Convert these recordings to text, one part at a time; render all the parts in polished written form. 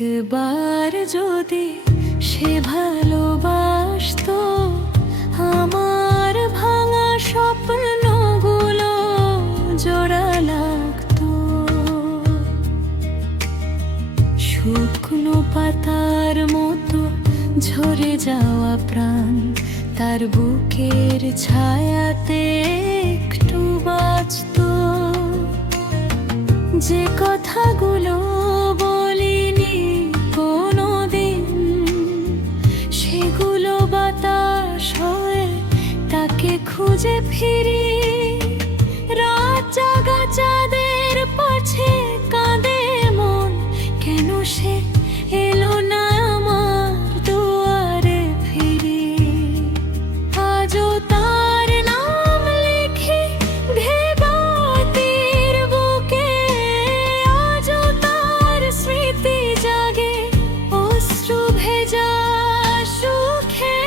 একবার যদি সে ভালোবাসতো আমার ভাঙা স্বপ্নগুলো জোড়া লাগতো। শুকনো পাতার মতো ঝরে যাওয়া প্রাণ তার বুকের ছায়াতে একটু বাঁচতো। যে কথাগুলো বলিনি কোনোদিন সেগুলো বাতাস হয়ে তাকে খুঁজে ফিরি। রাত জাগা চাঁদের পাছে কাঁদে মন, কেন সে এলো না আমার দুয়ারে ফিরি। আজও তার নাম লিখি ভেবাতির বুকে, আজও তার স্মৃতি জাগে অশ্রু ভেজা সুখে।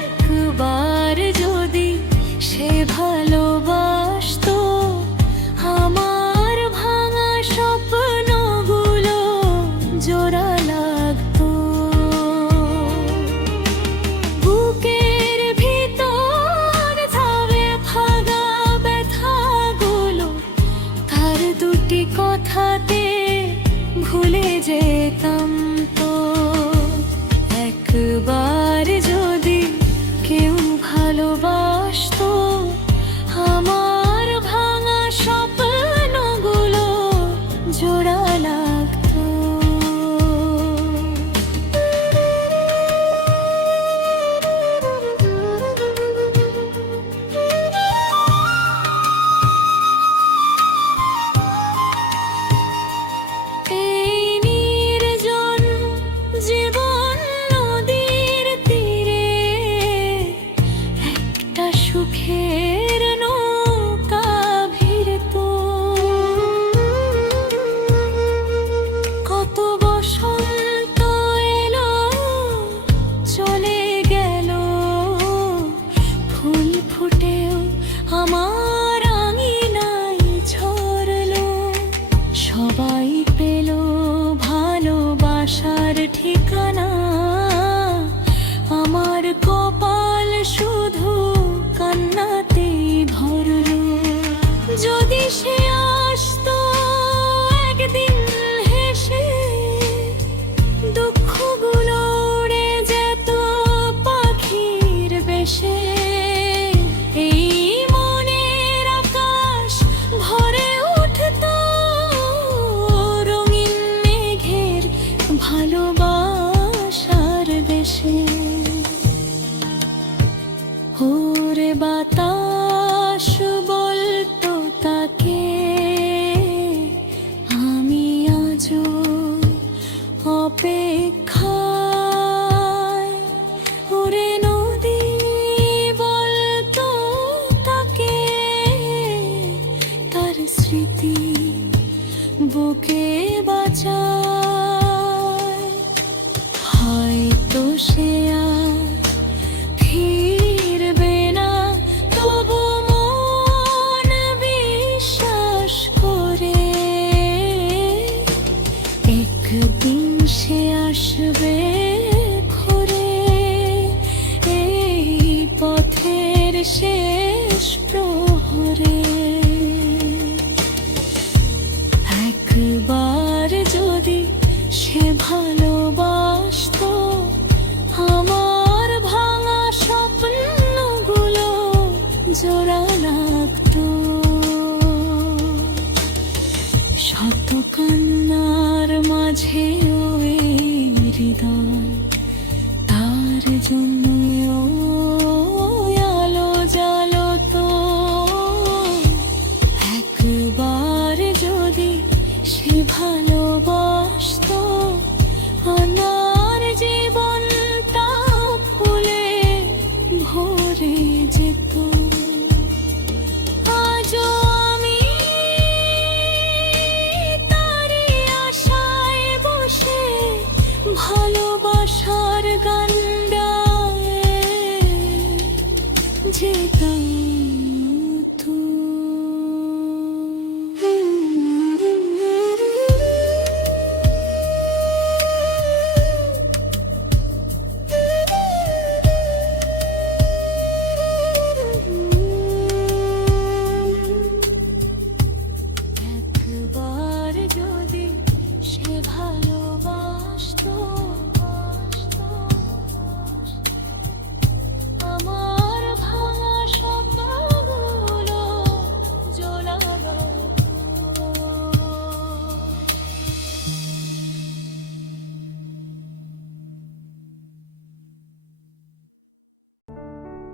একবার যদি সে ভালোবাসতো আমার ভাঙা স্বপ্নগুলো জোড়া লাগতো। বুকের ভিতর ধাবে ভাগা ব্যথাগুলো তার দুটি কথাতে ভুলে যেতাম তো। একবার যদি কেউ ভালোবাসতো আমার ভাঙা স্বপ্নগুলো জোড়া লাগতো। এই নির্জন জীবন নদীর তীরে একটা সুখের নৌকা ভিড়তো। কত বসন্ত এলো চলে গেল, ফুল ফুটেও আমার আঙিনায় ঝরলো। সবাই পেল ভালোবাসার ঠিকানা, আমার কপাল শুধু কান্নাতেই ভরলো। যদি সে আসতো একদিন হেসে, দুঃখগুলো উড়ে যেত পাখির বেশে। এই মনের আকাশ ভরে উঠতো রঙিন মেঘের ভালোবাসার দেশে। ওরে বাতাস বলতো তাকে আমি আজও অপেক্ষায়। ওরে নদী বলতো তাকে তার স্মৃতি বুকে বাঁচায়। হয়তো সে আর ফিরবে না, তবু মন বিশ্বাস করে একদিন সে আসবে ঘুরে এই পথের শেষ প্রহরে। একবার যদি সে ভালোবাসতো আমার ভাঙা স্বপ্নগুলো জোড়া লাগতো। শত কান্নার মাঝেও এই হৃদয় তার জন্য আলো জ্বালতো। একবার যদি সে ভালোবাসতো আমার জীবনটা ফুলে ভরে যেত। আজও আমি তারই আশায় বসে ভালোবাসার গান গাই।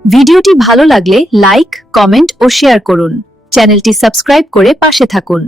ভিডিওটি ভালো লাগলে লাইক, কমেন্ট ও শেয়ার করুন। চ্যানেলটি সাবস্ক্রাইব করে পাশে থাকুন।